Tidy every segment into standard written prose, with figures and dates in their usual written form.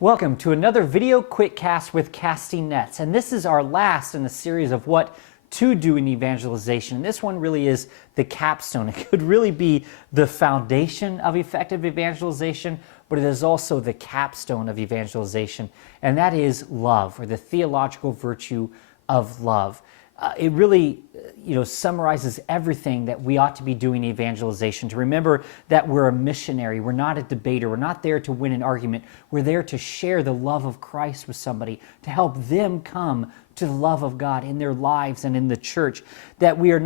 Welcome to another video quick cast with Casting Nets, and this is our last in the series of what to do in evangelization. This one really is the capstone. It could really be the foundation of effective evangelization, but it is also the capstone of evangelization, and that is love, or the theological virtue of love. It really, summarizes everything that we ought to be doing in evangelization. To remember that we're a missionary, we're not a debater, we're not there to win an argument. We're there to share the love of Christ with somebody, to help them come to the love of God in their lives and in the church. That we are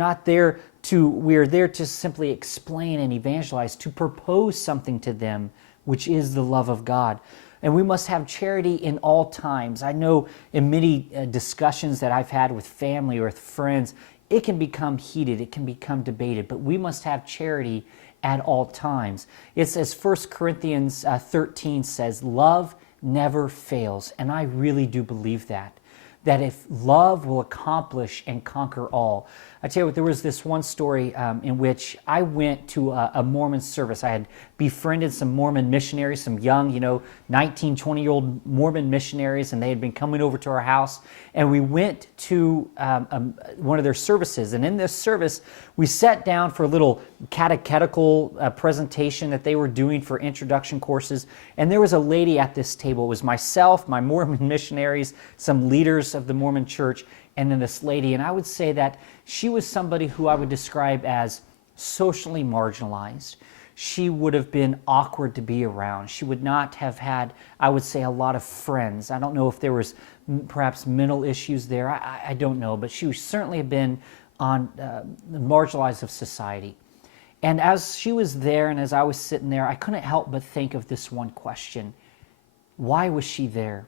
there to simply explain and evangelize, to propose something to them, which is the love of God. And we must have charity in all times. I know in many discussions that I've had with family or with friends, it can become heated, it can become debated, but we must have charity at all times. It's as 1 Corinthians 13 says, love never fails. And I really do believe that if love will accomplish and conquer all. I tell you what, there was this one story in which I went to a Mormon service. I had befriended some Mormon missionaries, some young, 19, 20-year-old Mormon missionaries, and they had been coming over to our house. And we went to one of their services. And in this service, we sat down for a little catechetical presentation that they were doing for introduction courses. And there was a lady at this table. It was myself, my Mormon missionaries, some leaders of the Mormon church, and then this lady. And I would say that she was somebody who I would describe as socially marginalized. She would have been awkward to be around. She would not have had, I would say, a lot of friends. I don't know if there was perhaps mental issues there. I don't know, but she would certainly have been on the marginalized of society. And as she was there and as I was sitting there, I couldn't help but think of this one question. Why was she there?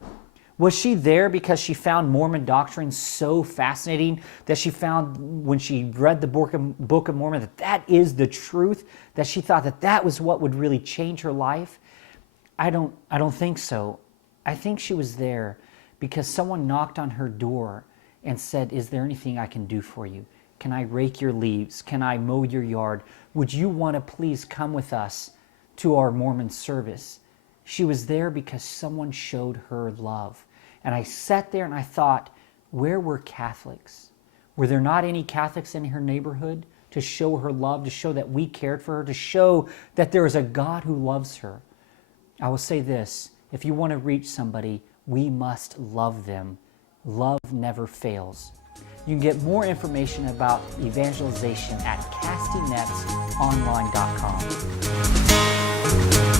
Was she there because she found Mormon doctrine so fascinating that she found when she read the Book of Mormon that is the truth, that she thought that was what would really change her life? I don't think so. I think she was there because someone knocked on her door and said, is there anything I can do for you? Can I rake your leaves? Can I mow your yard? Would you want to please come with us to our Mormon service? She was there because someone showed her love. And I sat there and I thought, where were Catholics? Were there not any Catholics in her neighborhood to show her love, to show that we cared for her, to show that there is a God who loves her? I will say this, if you want to reach somebody, we must love them. Love never fails. You can get more information about evangelization at castingnetsonline.com.